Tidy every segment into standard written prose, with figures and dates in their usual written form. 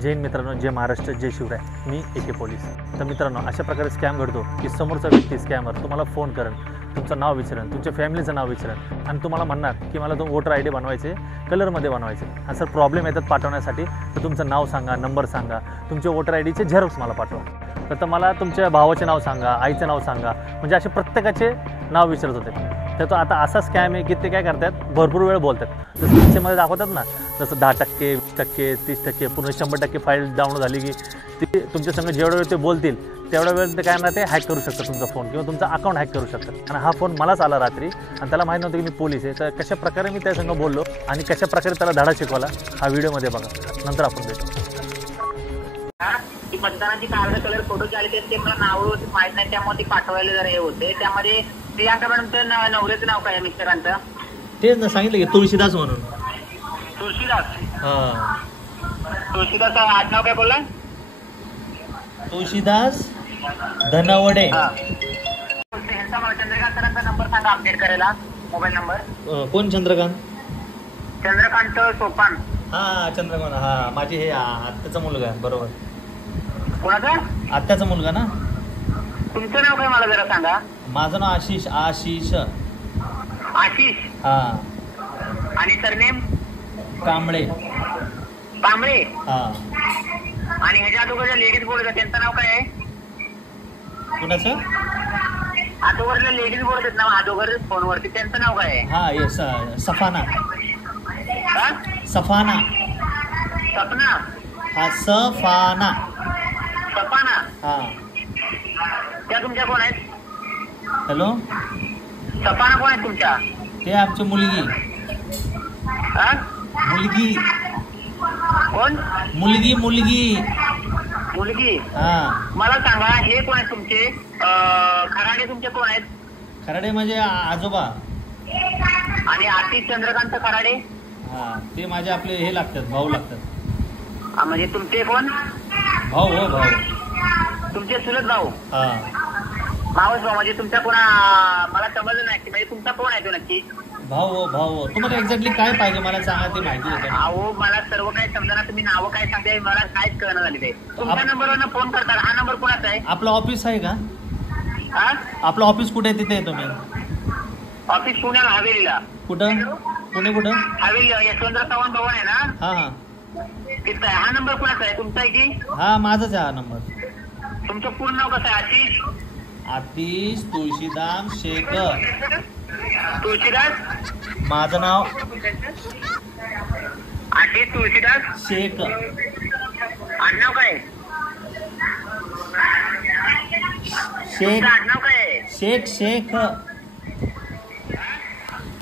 जय हिंद मित्रांनो, जय महाराष्ट्र, जय शिवराय. मी एके पोलीस. तर मित्रांनो, अशा प्रकारे स्कॅम घडतो की समोरचा व्यक्ती स्कॅमर तुम्हाला फोन करेल, तुमचं नाव विचारेल, तुमच्या फॅमिलीचं नाव विचारेल आणि तुम्हाला म्हणणार की मला वोटर ID बनवायचे, कलरमध्ये बनवायचे. आणि सर प्रॉब्लेम येतात पाठवण्यासाठी, तर तुमचं नाव सांगा, नंबर सांगा, तुमचे वोटर IDचे झेरॉक्स मला पाठवा. तर मला तुमच्या भावाचे नाव सांगा, आईचं नाव सांगा, म्हणजे असे प्रत्येकाचे नाव विचारत होते. तर तो आता असा स्कॅम आहे की ते काय करतात, भरपूर वेळ बोलतात. जसं पिक्चरमध्ये दाखवतात ना, जसं 10%, 20%, 30%, पूर्ण 100% फाईल डाउनलोड झाली की ते तुमच्या संग जेवढा वेळ ते बोलतील तेवढा वेळ ते काय ना ते हॅक करू शकतात तुमचा फोन, किंवा तुमचा अकाउंट हॅक करू शकतात. आणि हा फोन मलाच आला रात्री आणि त्याला माहीत नव्हतं की मी पोलीस आहे. तर कशा प्रकारे मी त्यासंग बोललो आणि कशा प्रकारे त्याला धडा शिकवला, हा व्हिडिओमध्ये बघा. नंतर आपण भेटू. मतदानाची कार्ड कलर फोटोचे आले ते मला नाव माहित नाही, त्यामुळे ते पाठवायला जरा हे होते. त्यामध्ये प्रियांका मॅडमचं नवऱ्याचं नाव काय आहे मिस्टरांचं? तेच ना सांगितलं की तुळशीदास म्हणून. तुळशीदास. हां, तुळशीदास आडनाव काय बोलला? तुळशीदास धनवडे. ह्यांचा मला चंद्रकांत सरांचा नंबर सांगा अपडेट करायला, मोबाईल नंबर. कोण चंद्रकांत? चंद्रकांत सोपान. हां, चंद्रकांत. हां, माझे हे आत्याचा मुलगा आहे. बरोबर. कोणाचा? आत्याचा मुलगा ना. तुमचं नाव काय मला जरा सांगा. माझं नाव आशिष. आशिष. आशिष. हां. आणि सरनेम? कांबळे. कांबळे. हां. आणि ह्याच्या अगोदरच्या लेडीज बोलत आहेत त्यांचं नाव काय आहे? कुणाचं? अगोदरच्या लेडीज बोलत आहेत ना अगोदर फोनवरती, त्यांचं नाव काय आहे? हां, येस. सफाना. हा? सफाना. सपना. हा, सफाना. सपाना. हां. त्या तुमच्या कोण आहेत? हॅलो. सपाना कोण आहेत तुमच्या? ते आमची मुलगी. हा? मुलगी. कोण? मुलगी. मुलगी. मुलगी. हां. मला सांगा, हे कोण आहेत तुमचे? खराडे तुमचे कोण आहेत? खराडे म्हणजे आजोबा. आणि आतिश चंद्रकांत खराडे? हां, ते माझे आपले हे लागतात, भाऊ लागतात. म्हणजे तुमचे कोण? भाऊ. हो, भाऊ. तुमचे चुलत भाऊ? हां. मावस भाऊ. म्हणजे तुमच्या कोणा मला समजलं नाही की, म्हणजे तुमचा कोण आहे तो नक्की? भाऊ. भाऊ. तुम्हाला एक्झॅक्टली काय पाहिजे मला सांगा, ते माहिती देते. अहो मला सर्व काही समजा, तुम्ही नावं काय सांगताय मला काहीच कळणं झाले ते. तुमच्या नंबरवरनं फोन करतात. हा नंबर कोणाचा आहे? आपलं ऑफिस आहे का? हा? आपलं ऑफिस कुठे आहे, तिथे आहे तुम्ही? ऑफिस पुण्याला हवेलीला. कुठं? पुणे कुठं? हवेली यशवंतराव चव्हाण भवन आहे ना, हां हां. तिथं आहे. हा नंबर कोणाचा आहे, तुमचा आहे की? हां, माझाच आहे हा नंबर. तुमचं पूर्ण नाव कसं आहे? आशिष? आतिश तुळशीदास शेख. तुळशीदास. माझं नाव आशिष तुळशीदास शेख. आडनाव काय? शेख. आडनाव काय आहे? शेख. शेख.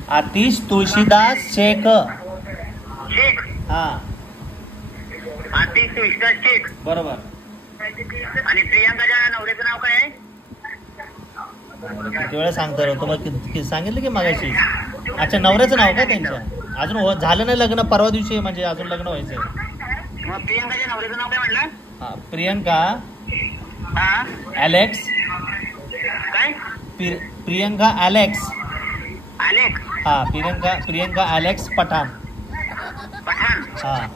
आतिश तुळशीदास शेख. शेख. हां, आतिश तुळशीदास शेख. बरोबर. आणि प्रियांकाच्या नवऱ्याचं नाव काय आहे? किती वेळा सांगतो तुम्हाला, सांगितलं की मागाशी. अच्छा, नवऱ्याचं नाव काय त्यांच्या? अजून झालं नाही लग्न, परवा दिवशी म्हणजे अजून लग्न व्हायचंय. मग प्रियांकाच्या नवऱ्याचं नाव काय म्हटलं? हां, प्रियंका हा? ॲलेक्स. काय? प्रियंका ॲलेक्स. अलेक्स. हां, प्रियंका ॲलेक्स पठाण. पठाण. हां.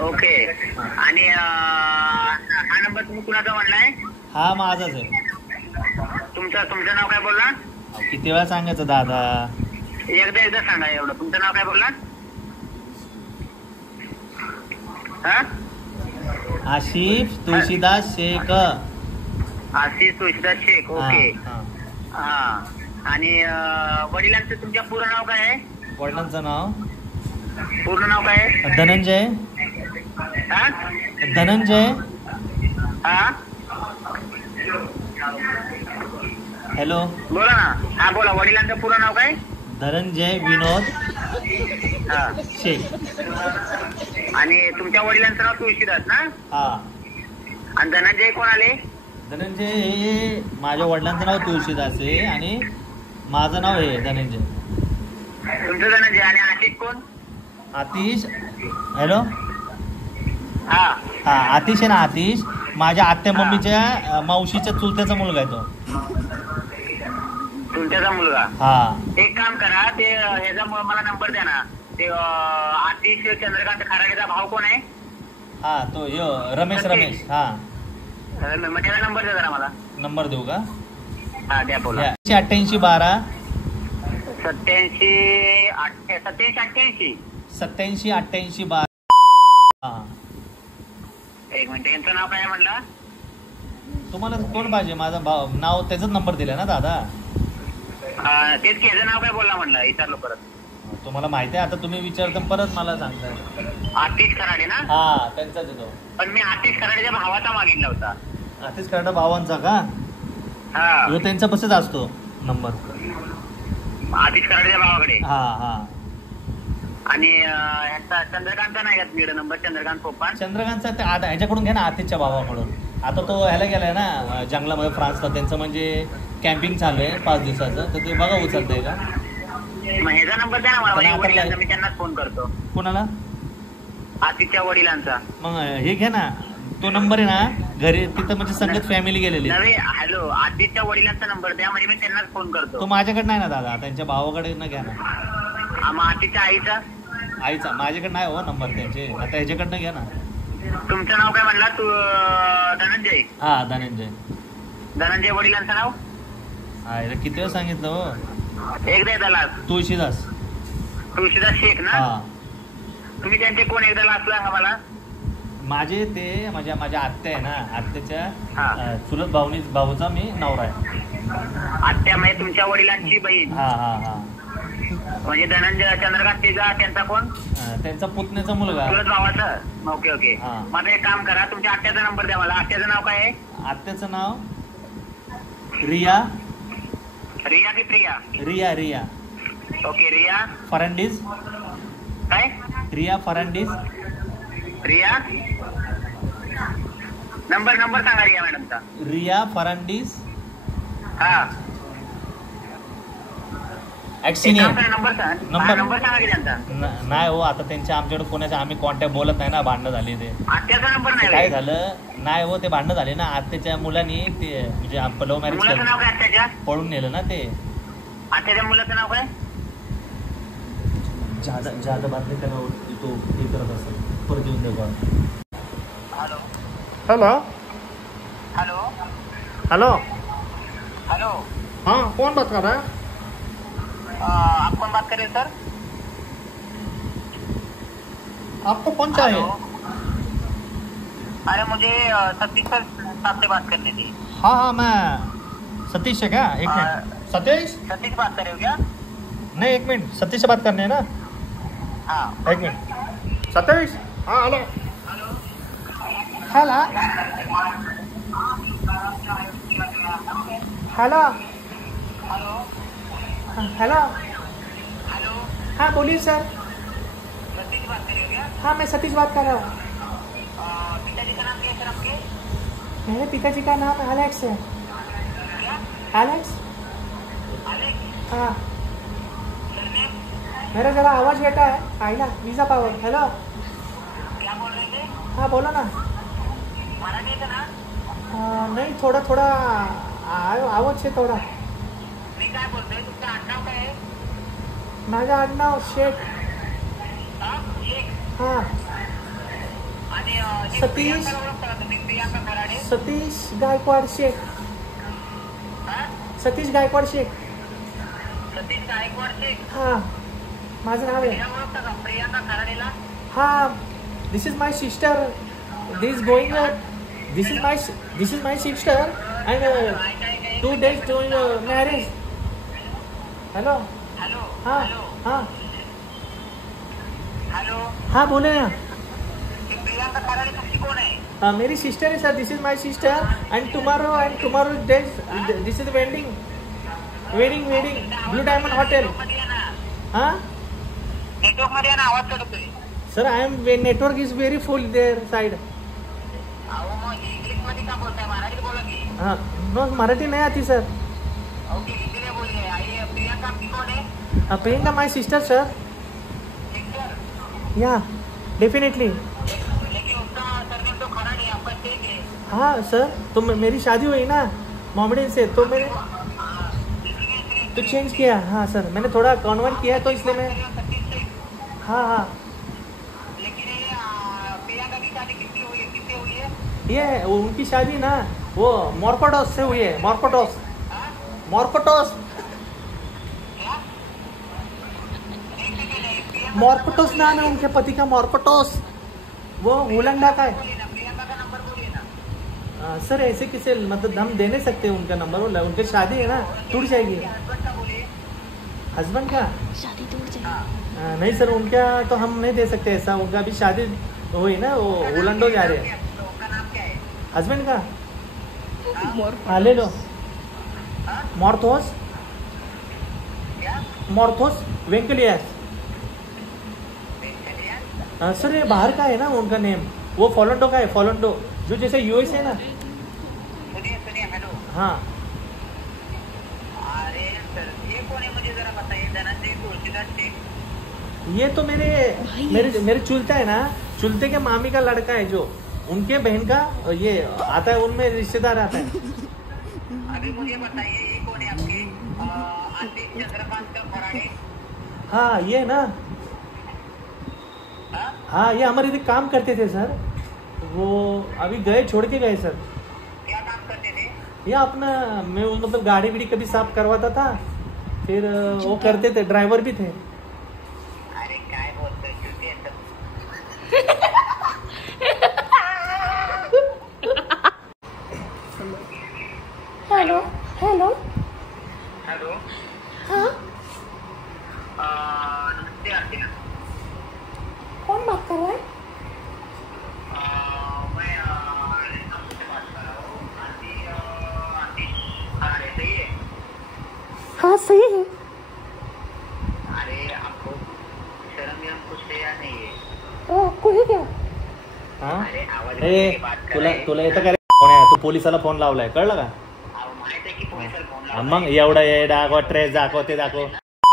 ओके. आणि हा नंबर तुम्ही कुणाचा म्हणलाय? हा माझाच आहे. तुमचं नाव काय बोलला? किती वेळा सांगायचं दादा? एकदा सांगा एवढं. तुमचं नाव काय बोलला? हा? आशिष तुळशीदास शेख. आशिष तुळशीदास शेख. ओके. हां. हा. आणि वडिलांचं तुमच्या पूर्ण नाव काय आहे? वडिलांचं नाव पूर्ण नाव काय आहे? धनंजय. हा? धनंजय. हा? हॅलो. बोला ना. हा बोला. वडिलांचं पूर्ण नाव काय? धनंजय विनोद हा. शेख. आणि तुमच्या वडिलांचं नाव तुळशीदास ना? हां. आणि धनंजय कोण आले? धनंजय हे माझ्या वडिलांचं नाव तुळशीदास आहे आणि माझं नाव हे धनंजय. तुमचं धनंजय. आणि आशिष कोण? आतिश. हॅलो. हा. हां, आतिश आहे ना. आतिश माझ्या आत्या मम्मीच्या मावशीच्या चुलत्याचा मुलगा आहे तो. तुमच्याचा मुलगा. हा. एक काम करा, ते ह्याचा मला नंबर द्या ना, ते आतिश चंद्रकांत खराडेचा भाऊ कोण आहे? हा तो यो रमेश सतीश. रमेश हा मग त्याचा नंबर द्या जरा मला. नंबर देऊ का? हा द्या बोला. 8812 87 88. 878812. हा एक मिनिट, यांचं नाव काय म्हटलं? तुम्हाला कोण पाहिजे? माझं नाव त्याचाच नंबर दिला ना दादा. तेच की, याचं नाव काय बोलला म्हटलं, विचारलो परत. तुम्हाला माहिती आहे, आता तुम्ही विचारता परत मला सांगताय. आतिश खराडे ना? हा त्यांचाच येतो. पण मी आतिश खराडेच्या भावाचा मागितला होता. आतिश कराडा भावांचा का? हा, तो त्यांचा बसच असतो नंबर. आतिश खराडेच्या भावाकडे. हा हा आणि ह्याचा चंद्रकांतचा नाही का तुझ्याकडे नंबर? चंद्रकांत पोपान. चंद्रकांतचा ते आता ह्याच्याकडून घ्या ना, आतिशच्या भावाकडून. आता तो ह्याला गेलाय ना जंगलामध्ये, फ्रान्सला. त्यांचं म्हणजे कॅम्पिंग चालू आहे 5 दिवसाचं, तर ते बघा उचलतंय का. मग ह्याचा नंबर द्या ना मला, पण माझ्या आता वडिलांचा. मी त्यांनाच फोन करतो, कोणाला? आतिशच्या वडिलांचा. मग हे घ्या ना, तो नंबर आहे ना घरी, तिथं म्हणजे संगत फॅमिली गेलेली. नव्हे, हॅलो, आतिशच्या वडिलांचा नंबर द्या, म्हणजे मी त्यांनाच फोन करतो. तो माझ्याकडे नाही ना दादा, त्यांच्या भावाकडे ना घ्या ना. मग आतिशच्या आईचा? आईचा माझ्याकडे नाही हो नंबर त्यांचे, आता ह्याच्याकडनं घ्या ना. तुमचं नाव काय म्हणला तू? धनंजय. हा धनंजय. धनंजय वडिलांचं नाव? हा किती वेळ सांगितलं हो. एकदा त्याला तुळशीदास. तुळशीदास शेख ना? हा तुम्ही त्यांचे कोण? एकदा लाचला का मला? माझे ते माझ्या आत्या आहे ना, आत्याच्या हा. चुलत भाऊचा मी नवरा आहे. आत्या म्हणजे तुमच्या वडिलांची बहीण? हा हा हा म्हणजे धनंजय चंद्रकांतचा त्यांचा कोण? त्यांचा पुतण्याचा मुलगा. चुलत भावाचा? Okay okay. हा. मग एक काम करा, तुमच्या आत्याचा नंबर द्या मला. आत्याचं नाव काय आहे? आत्याचं नाव रिया. रिया की प्रिया? रिया रिया ओके, रिया फर्नांडिस. काय? रिया फर्नांडिस. रिया नंबर सांगा रिया मॅडमचा. रिया फर्नांडिस हा, ऍक्सिनियर. नंबर सांगा की त्यांचा. नाही हो, आता त्यांच्या आमच्याकडे कोणाच्या आम्ही कॉन्टॅक्ट बोलत नाही ना, भांडणं झाली ते. आत्याचा नंबर काय नाही? झालं नाही हो, ते भांडणं झाले ना आत्याच्या मुलांनी. ते म्हणजे लव्ह मॅरेज मुलाचं नाव काय आत्याच्या? पळून नेलं ना ते. आत्याच्या मुलाचं नाव काय? ज्यादा बातमी त्याला तो हे करत असत. परत येऊन they call. Hello hello hello hello. Hello, हाँ कौन बात कर रहा है? आप कौन बात कर रहे हैं सर? आपको कौन चाहिए? हेलो? अरे मुझे सतीश सर साहब से बात करनी थी. हाँ हाँ मैं सतीश है क्या? एक मिनट. सतीश? सतीश बात कर रहे हो क्या? नहीं एक मिनट, सतीश से बात करनी है ना. हाँ. एक मिनट. सतीश. हाँ hello. Hello hello hello. Hello, हाँ बोलिए सर. सतीश बात कर रहे हो क्या? हाँ मैं सतीश बात कर रहा हूँ. पिताजी का नाम क्या है सर आपके? मेरे पिताजी का नाम एलेक्स है. क्या? एलेक्स. अलेक्स. हाँ सरनेम? मेरा जरा आवाज बेटा है. आईना वीजा पावर. हेलो. क्या बोल रहे थे? हाँ बोलो ना. मराठी का ना? नहीं थोड़ा थोड़ा आवाज है थोडा. मी काय बोलतोय, तुमचं आडनाव काय आहे? माझं आडनाव शेख. हा? शेख. हाँ आणि सतीश. प्रियांकाला ओळखता का तुम्ही? प्रियांका खराडे? सतीश गायकवाड शेख. हा? सतीश गायकवाड शेख. सतीश गायकवाड शेख. हाँ माझं नाव आहे. प्रिया ओळखता का प्रियांका खराडेला? हाँ this is my sister. This going this is my sister and 2 days to marriage. Hello. Hello. हाँ हॅलो. हाँ हॅलो. हाँ बोले ना. ही प्रियांका खराडे तुमची कोण आहे? मेरी सिस्टर है sir. This is my sister and tomorrow days this is wedding Blue Diamond Hotel. मध्ये या ना. हाँ नेटवर्क मध्ये या ना, आवाज चढतोय. Sir I am network is very full there side. अहो मग इंग्लिश मध्ये का बोलताय? मराठीत बोला की. हाँ नो मराठी नहीं आती सर. ओके, हिंदी में बोलिए. आई प्रियांका आपकी कौन है? प्रियंका माय सिस्टर सर. सिस्टर. या डेफिनेटली. लेकिन उसका सरनेम तो खराडे है, आपका शेख है. हाँ सर तो मेरी शादी हुई ना मोहम्मदन से, तो मैंने तो चेंज किया. हाँ सर मैंने थोड़ा कन्वर्ट किया तो इसलिए मैं. हाँ हाँ लेकिन ये प्रियंका की शादी किससे हुई है? ये उनकी शादी ना वो मॉर्कोटॉस से हुई है। मॉर्कोटॉस हाँ? मॉर्कोटॉस क्या? एक सेकंड है, प्रियंका मॉर्कोटॉस नाम है उनके पति का, मॉर्कोटॉस। वो होलंडा का है। बोलिए ना, प्रियंका का नंबर बोलिए ना। सर ऐसे किसे मतलब हम दे नहीं सकते उनका नंबर, वो उनकी शादी है ना, टूट जाएगी। हस्बैंड का बोलिए। हस्बैंड का शादी टूट जाएगी। हाँ। नहीं सर, उनका तो हम नहीं दे सकते ऐसा। उनका अभी शादी हुई ना, वो होलंडो जा रहे हैं। तो उनका नाम क्या है? हस्बैंड का मोर हाँ ले लो। हाँ? मॉर्थोस क्या? मॉर्थोस वेंकलियास। वेंकटेश? सर ये बाहर का है ना उनका नेम, वो फोलंडो का है। फोलंडो जो जैसे यूएस है ना। सुनिए, हेलो। हाँ अरे सर, ये कौन है मुझे जरा बताइए। धनंजय तुलसीदास शेख। ये तो मेरे भाई मेरे मेरे चुलता है ना, चुलते के मामी का लड़का है, जो उनके बहन का ये आता है, उनमें रिश्तेदार आता है। अभी मुझे बताइए, ये कौन है आपके? आतिश चंद्रकांत का भराड़े? हाँ ये ना, हाँ? हाँ ये हमारे इधर काम करते थे सर। वो अभी गए, छोड़ के गए सर। क्या काम करते थे? ये अपना मैं मतलब गाड़ी बीड़ी कभी साफ करवाता था, फिर वो करते थे, ड्राइवर भी थे। अरे काय बोलतोय, चुकी आहे सर. Hello hello hello. हाँ नमस्ते आंटी. कौन बात कर रहा है? मैं रेखा से बात कर रहा हूँ. आंटी खराड़े सही है? हाँ सही है। अरे आपको शर्म यम कुछ है या नहीं है? कोई क्या? हाँ अरे आवाज ए मध्ये बात तुला करायला. तुला येतं का रे? कोण आहे तू? पोलिसाला फोन लावलाय, कळलं का? अहो, माहित आहे की पोलिसाला फोन हा, लावलाय. मग एवढं ये दाखव, ट्रेस दाखव, ते दाखव,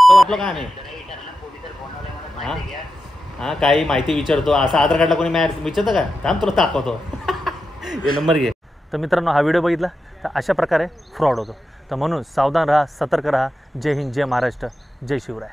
वाटलं का आम्ही? जरा विचारलं, पोलिसाला फोन लावलाय मला हा? माहिती आहे का? हा काही माहिती विचारतो असं आधार कार्डला कोणी मॅच विचारतं का? थांब तुला दाखवतो. हे नंबर घे. तर मित्रांनो, हा व्हिडिओ बघितला तर अशा प्रकारे फ्रॉड होतो. तर म्हणून सावधान राहा, सतर्क राहा. जय हिंद, जय महाराष्ट्र, जय शिवराय.